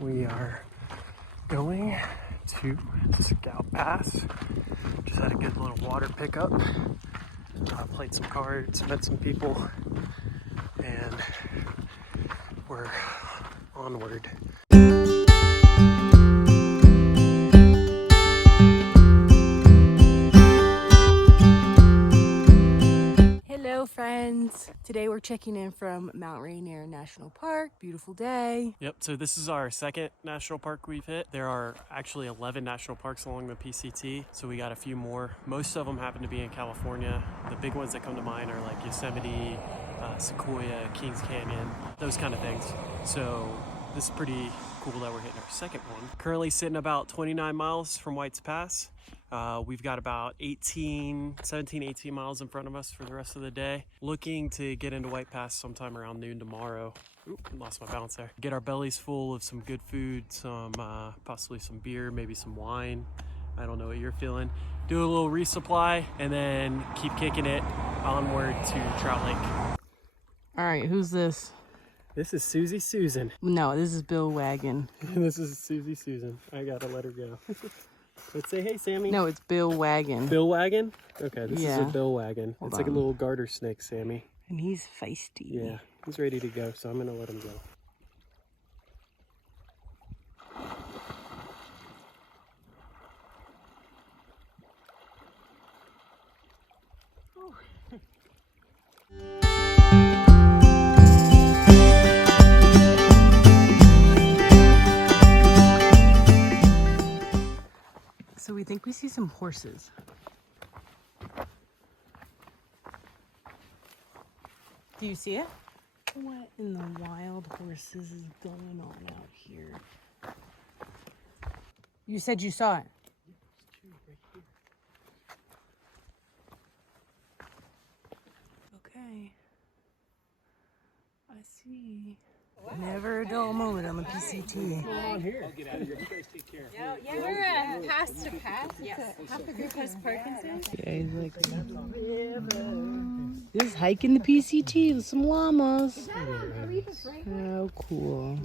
We are going to Scout Pass. Just had a good little water pickup. Played some cards, met some people, and we're onward. Hello friends! Today we're checking in from Mount Rainier National Park. Beautiful day. Yep, so this is our second national park we've hit. There are actually 11 national parks along the PCT, so we got a few more. Most of them happen to be in California. The big ones that come to mind are like Yosemite, Sequoia, Kings Canyon, those kind of things. So this is pretty cool that we're hitting our second one. Currently sitting about 29 miles from White's Pass. We've got about 18 miles in front of us for the rest of the day. Looking to get into White Pass sometime around noon tomorrow. Oop, lost my balance there. Get our bellies full of some good food, some possibly some beer, maybe some wine. I don't know what you're feeling. Do a little resupply and then keep kicking it onward to Trout Lake. All right, who's this? This is Susie Susan. No, this is Bill Wagon. This is Susie Susan. I gotta let her go. Let's say hey, Sammy. No, it's Bill Wagon. Bill Wagon? Okay, this is a Yeah. Bill Wagon. Hold it's like a on. little garter snake, Sammy. And he's feisty. Yeah, he's ready to go, so I'm gonna let him go. So we think we see some horses. Do you see it? What in the wild horses is going on out here? You said you saw it. Okay. I see. Never a dull moment on the PCT. Yeah, we're past to pass. Yes. Half the group has Parkinson's. Yeah, he's like, this is hiking the PCT with some llamas. How cool.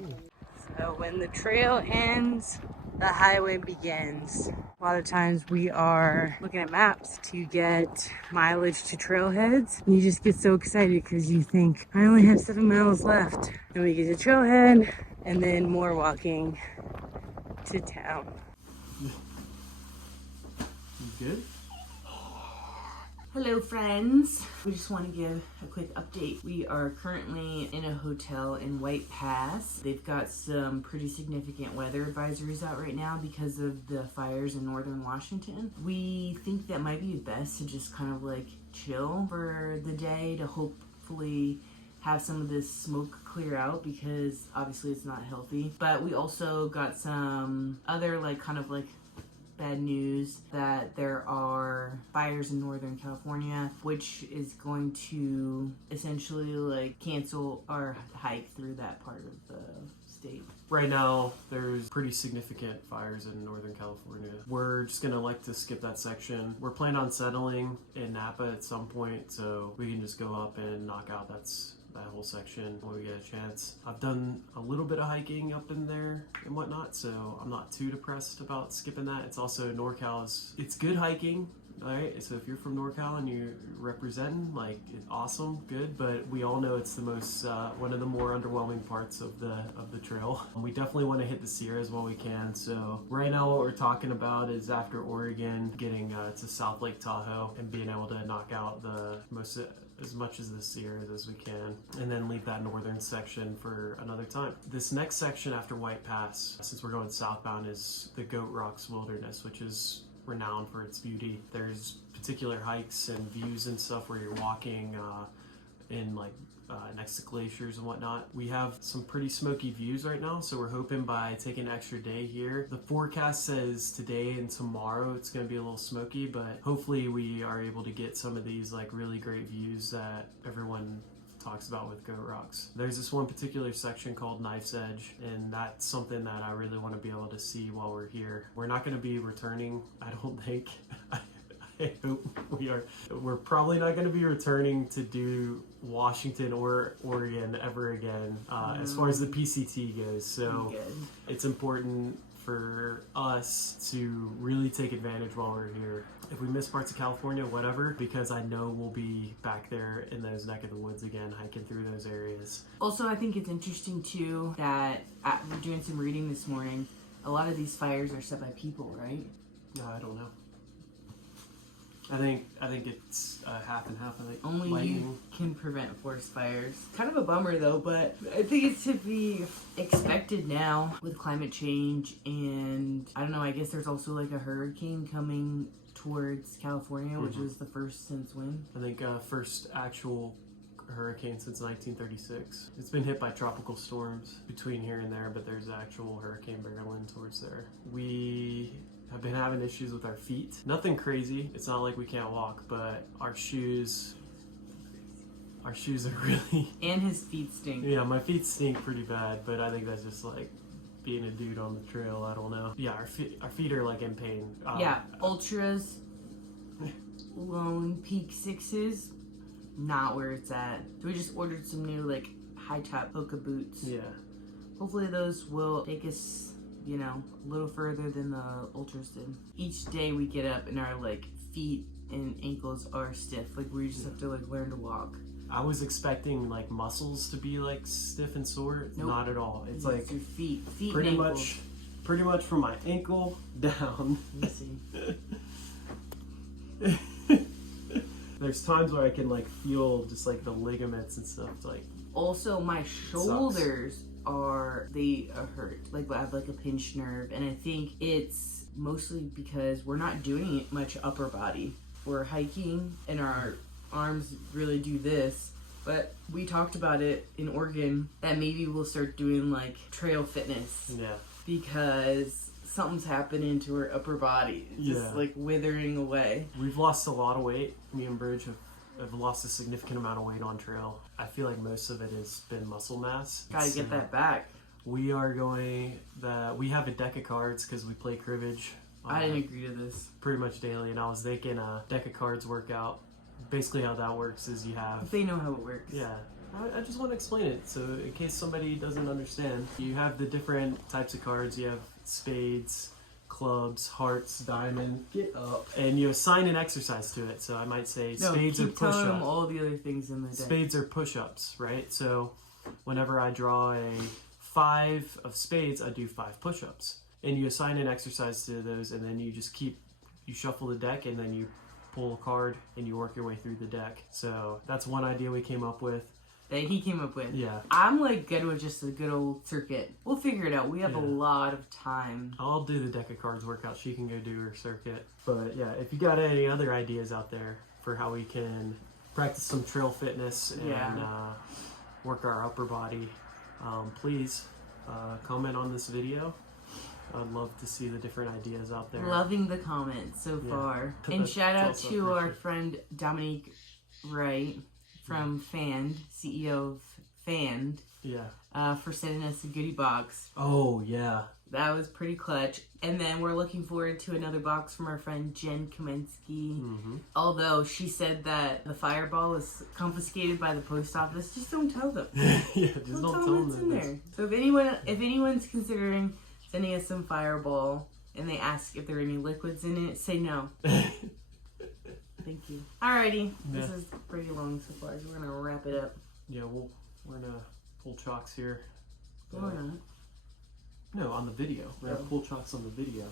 So when the trail ends, the highway begins. A lot of times we are looking at maps to get mileage to trailheads. You just get so excited because you think, I only have 7 miles left. Then we get to trailhead and then more walking to town. You good? Hello friends! We just want to give a quick update. We are currently in a hotel in White Pass. They've got some pretty significant weather advisories out right now because of the fires in northern Washington. We think that might be best to just kind of like chill for the day to hopefully have some of this smoke clear out because obviously it's not healthy. But we also got some other kind of bad news that there are fires in Northern California, which is going to essentially cancel our hike through that part of the state. Right now, there's pretty significant fires in Northern California. We're just gonna to skip that section. We're planning on settling in Napa at some point, so we can just go up and knock out that whole section when we get a chance. I've done a little bit of hiking up in there and whatnot, so I'm not too depressed about skipping that. It's also NorCal it's good hiking. Alright, so if you're from NorCal and you're representing, it's awesome, good, but we all know it's the most, one of the more underwhelming parts of the trail. We definitely want to hit the Sierras while we can, so right now what we're talking about is after Oregon, getting to South Lake Tahoe and being able to knock out as much as the Sierras as we can, and then leave that northern section for another time. This next section after White Pass, since we're going southbound, is the Goat Rocks Wilderness, which is renowned for its beauty. There's particular hikes and views and stuff where you're walking in next to glaciers and whatnot. We have some pretty smoky views right now, so we're hoping by taking an extra day here. The forecast says today and tomorrow it's going to be a little smoky, but hopefully we are able to get some of these really great views that everyone talks about with Goat Rocks. There's this one particular section called Knife's Edge, and that's something that I really want to be able to see while we're here. We're not going to be returning, I don't think. I hope we are. We're probably not going to be returning to do Washington or Oregon ever again as far as the PCT goes. So it's important for us to really take advantage while we're here. If we miss parts of California, whatever, because I know we'll be back there in those neck of the woods again, hiking through those areas. Also, I think it's interesting too that we're doing some reading this morning. A lot of these fires are set by people, right? No, I don't know. I think it's half and half. I think only lightning. You can prevent forest fires. Kind of a bummer though, but I think it's to be expected now with climate change, and I don't know. I guess there's also like a hurricane coming towards California, which is the first since when? I think first actual hurricane since 1936. It's been hit by tropical storms between here and there, but there's an actual hurricane barreling towards there. We have been having issues with our feet. Nothing crazy. It's not like we can't walk, but our shoes are really... And his feet stink. Yeah, my feet stink pretty bad, but I think that's just like being a dude on the trail. I don't know. Yeah, our feet are like in pain. Yeah, Ultras, Lone Peak 6s, not where it's at. So we just ordered some new like high top Hoka boots. Yeah. Hopefully those will take us, you know, a little further than the Ultras did. Each day we get up and our like feet and ankles are stiff. Like we just have to like learn to walk. I was expecting like muscles to be like stiff and sore. Nope. Not at all. It's like your feet pretty and ankles. Pretty much from my ankle down. Let me see. There's times where I can like feel just like the ligaments and stuff. It's like also my shoulders are hurt. Like I have like a pinched nerve, and I think it's mostly because we're not doing much upper body. We're hiking and our arms really do this. But we talked about it in Oregon that maybe we'll start doing like trail fitness. yeah. Because something's happening to her upper body. It's just like withering away. We've lost a lot of weight. Me and Brij have lost a significant amount of weight on trail. I feel like most of it has been muscle mass. Gotta get that back. We are going we have a deck of cards because we play cribbage. I didn't agree to this. Pretty much daily, and I was thinking a deck of cards workout. Basically how that works is you have... They know how it works. Yeah. I just want to explain it, so in case somebody doesn't understand. You have the different types of cards. You have spades, clubs, hearts, diamond. Get up. And you assign an exercise to it. So I might say spades are push-ups. Telling them all the other things in the deck. Spades are push-ups, right? So whenever I draw a 5 of spades, I do 5 push-ups. And you assign an exercise to those, and then you just you shuffle the deck, and then you pull a card, and you work your way through the deck. So that's one idea we came up with. That he came up with. Yeah. I'm like good with just a good old circuit. We'll figure it out. We have a lot of time. I'll do the deck of cards workout. She can go do her circuit. But yeah, if you got any other ideas out there for how we can practice some trail fitness and work our upper body, please comment on this video. I'd love to see the different ideas out there. Loving the comments so far. And shout out to our friend Dominique Wright from Fand, CEO of Fand, for sending us a goodie box. Oh, yeah. That was pretty clutch. And then we're looking forward to another box from our friend Jen Kamensky. Mm-hmm. Although she said that the fireball was confiscated by the post office. Just don't tell them. Yeah, just don't tell them what's in there. So if anyone's considering sending us some fireball and they ask if there are any liquids in it, say no. Thank you. Alrighty, this is pretty long so far, so we're gonna wrap it up. Yeah, we're gonna pull chocks here. Or not. No, on the video. We're gonna pull chocks on the video.